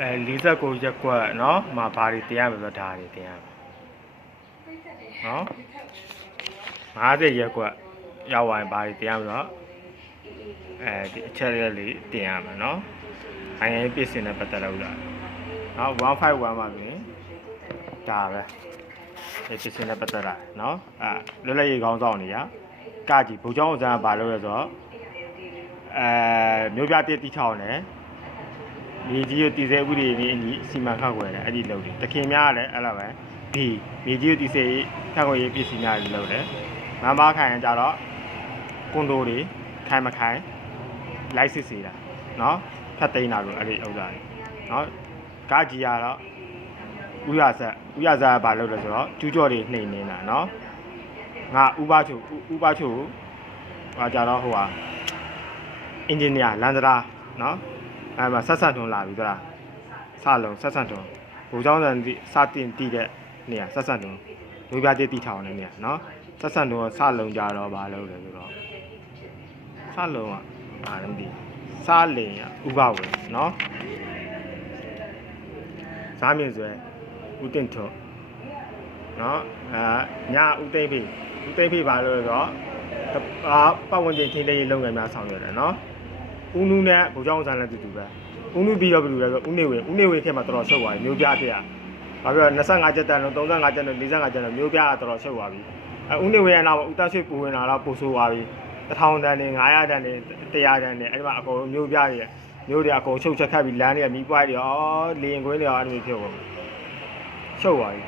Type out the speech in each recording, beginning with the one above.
အဲ49ရက်ကွက်เนาะမှာဘာတွေတင်ရမလဲဆိုတော့ဒါတွေတင်ရမယ်เนาะ50ရက်ကွက်ရောက်သွားရင်ဘာတွေတင်ရမလဲဆိုတော့အဲဒီအချက်ရက်လေးတင်ရမယ်เนาะအိုင်ရင်ပြည့်စင်တဲ့ပတ်သက်လို့လားเนาะ151မှာဆိုရင်ဒါပဲဒီပြည့်စင်တဲ့ပတ်သက်တာเนาะအဲလွတ်လပ်ရေးခေါင်းဆောင်တွေကကကြီးဘူချောင်းအောင်စံကဘာလုပ်လဲဆိုတော့အဲမျိုးပြတိတိချောင်းနဲ့ မြေကြီးကိုတည်ဆဲဥပဒေနဲ့အညီစီမံခန့်ခွဲတယ်အဲ့ဒီလုပ်တယ်တခင်များကလည်းအဲ့လိုပဲ B မြေကြီးကိုတည်ဆဲခန့်ခွဲရေးပစ္စည်းများတွေလုပ်တယ်မမခိုင်ရင်ကြတော့ကွန်ဒိုတွေခိုင်မခိုင်လိုက်စစ်စီတာเนาะဖတ်သိမ်းတာလို့အဲ့ဒီဥစ္စာတွေเนาะကားကြီးကတော့ဥရဆက်ဥရဆက်ကဘာလုပ်လဲဆိုတော့ကျူးကျော်တွေနှိမ်နေတာเนาะငါဥပချိုဥပချိုဟာကြတော့ဟိုဟာအင်ဂျင်နီယာလန်ဒရာเนาะ အဲ့မှာဆက်ဆက်ထွန်းလာပြီသလားစလုံးဆက်ဆက်ထွန်းဘူเจ้าဆန်တိစတင်တည်တဲ့နေရာဆက်ဆက်ထွန်းလူပြတိတီထောင်တဲ့နေရာနော်ဆက်ဆက်ထွန်းကစလုံးကြတော့ဘာလို့လဲဆိုတော့စလုံးကဘာလဲမသိစလင်ကဥပဝေနော်ဇာမြင့်ဆွဲဥတင်ထွန်းနော်အာညာဥသိမ့်ဖေးဥသိမ့်ဖေးဘာလို့လဲဆိုတော့အာပတ်ဝန်းကျင်ချင်းတဲ့လုပ်ငန်းများဆောင်ရွက်တယ်နော် ဦးနူးနဲ့ဗိုလ်ချောင်းဆန်းလည်းတူတူပဲဦးနူးပြီးတော့ဘယ်လိုလဲဆိုဦးနေဝင်ဦးနေဝင်ခေတ်မှာတော်တော်ရှုပ်သွားပြီမျိုးပြတဲ့อ่ะဘာပြော25ကျက်တန်လုံး35ကျက်လုံး45ကျက်လုံးမျိုးပြကတော်တော်ရှုပ်သွားပြီအဲဦးနေဝင်ရဲ့နောက်ဦးသားဆွေပူဝင်လာတော့ပို့ဆိုးသွားပြီ1000တန်နေ900တန်နေ100တန်နေအဲ့ဒီမှာအကုန်မျိုးပြတွေမျိုးတွေအကုန်ရှုပ်ချက်ခတ်ပြီးလမ်းတွေကမီးပွားတွေဩလေရင်ခွင်းတွေအဲ့လိုဖြစ်ကုန်ရှုပ်သွားပြီ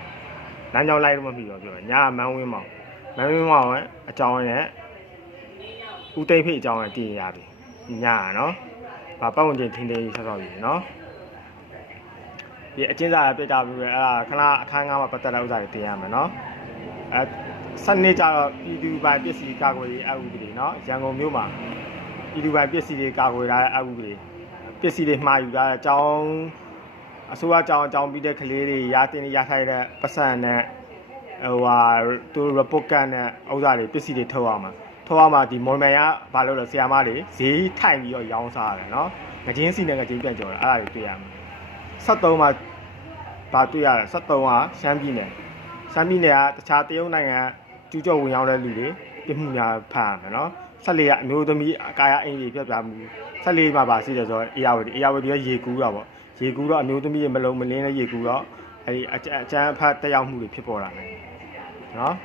လမ်းကြောင်းလိုက်တော့မပြီးတော့ပြောညာမန်းဝင်းမောင်မန်းဝင်းမောင်ရဲ့အကြောင်းနဲ့ဦးသိမ့်ဖေးအကြောင်းနဲ့တည်ရပြီ ညာနော်ဗာပတ်ဝန်းကျင်ထင်းထင်းကြီးဆောက်ဆောက်ကြီးနော်ဒီအချင်းစာပြတာပြီးအဲ့ဒါခဏအခန်းကားမှာပတ်သက်တဲ့ဥစ္စာတွေတင်ရမယ်နော်အဲစနေကြတော့ပြည်သူပိုင်ပစ္စည်းကာကွယ်ရေးအဥပဒေနော်ရန်ကုန်မြို့မှာပြည်သူပိုင်ပစ္စည်းတွေကာကွယ်ထားတဲ့အဥပဒေပစ္စည်းတွေမှားယူထားတဲ့အကြောင်းအစိုးရအကြောင်းအကြောင်းပြီးတဲ့ကလေးတွေရတင်ရထိုက်တဲ့ပတ်စံနဲ့ဟိုဟာသူ report ကနဲ့ဥစ္စာတွေပစ္စည်းတွေထုတ်အောင်မှာ ထောက်အောင်မှဒီမော်မန်ကဘာလို့လဲဆီယာမတွေဈေးထိုင်ပြီးတော့ရောင်းစားရတယ်နော်ငချင်းစီနဲ့ငချင်းပြန်ကြော်တာအဲ့ဒါတွေတွေ့ရမယ်73မှာဘာတွေ့ရလဲ73ကရှမ်းပြည်နယ်ရှမ်းပြည်နယ်ကတခြားတရုတ်နိုင်ငံကျူးကျော်ဝင်ရောက်တဲ့လူတွေပြမှုများဖမ်းရမယ်နော်14ကအမျိုးသမီးအကာယအင်ကြီးပြပြမှု14မှာပါရှိတယ်ဆိုတော့အေယာဝတီအေယာဝတီကရေကူးတာပေါ့ရေကူးတော့အမျိုးသမီးတွေမလုံးမလင်းနဲ့ရေကူးတော့အဲဒီအကျအကျန်းဖတ်တက်ရောက်မှုတွေဖြစ်ပေါ်လာတယ်နော်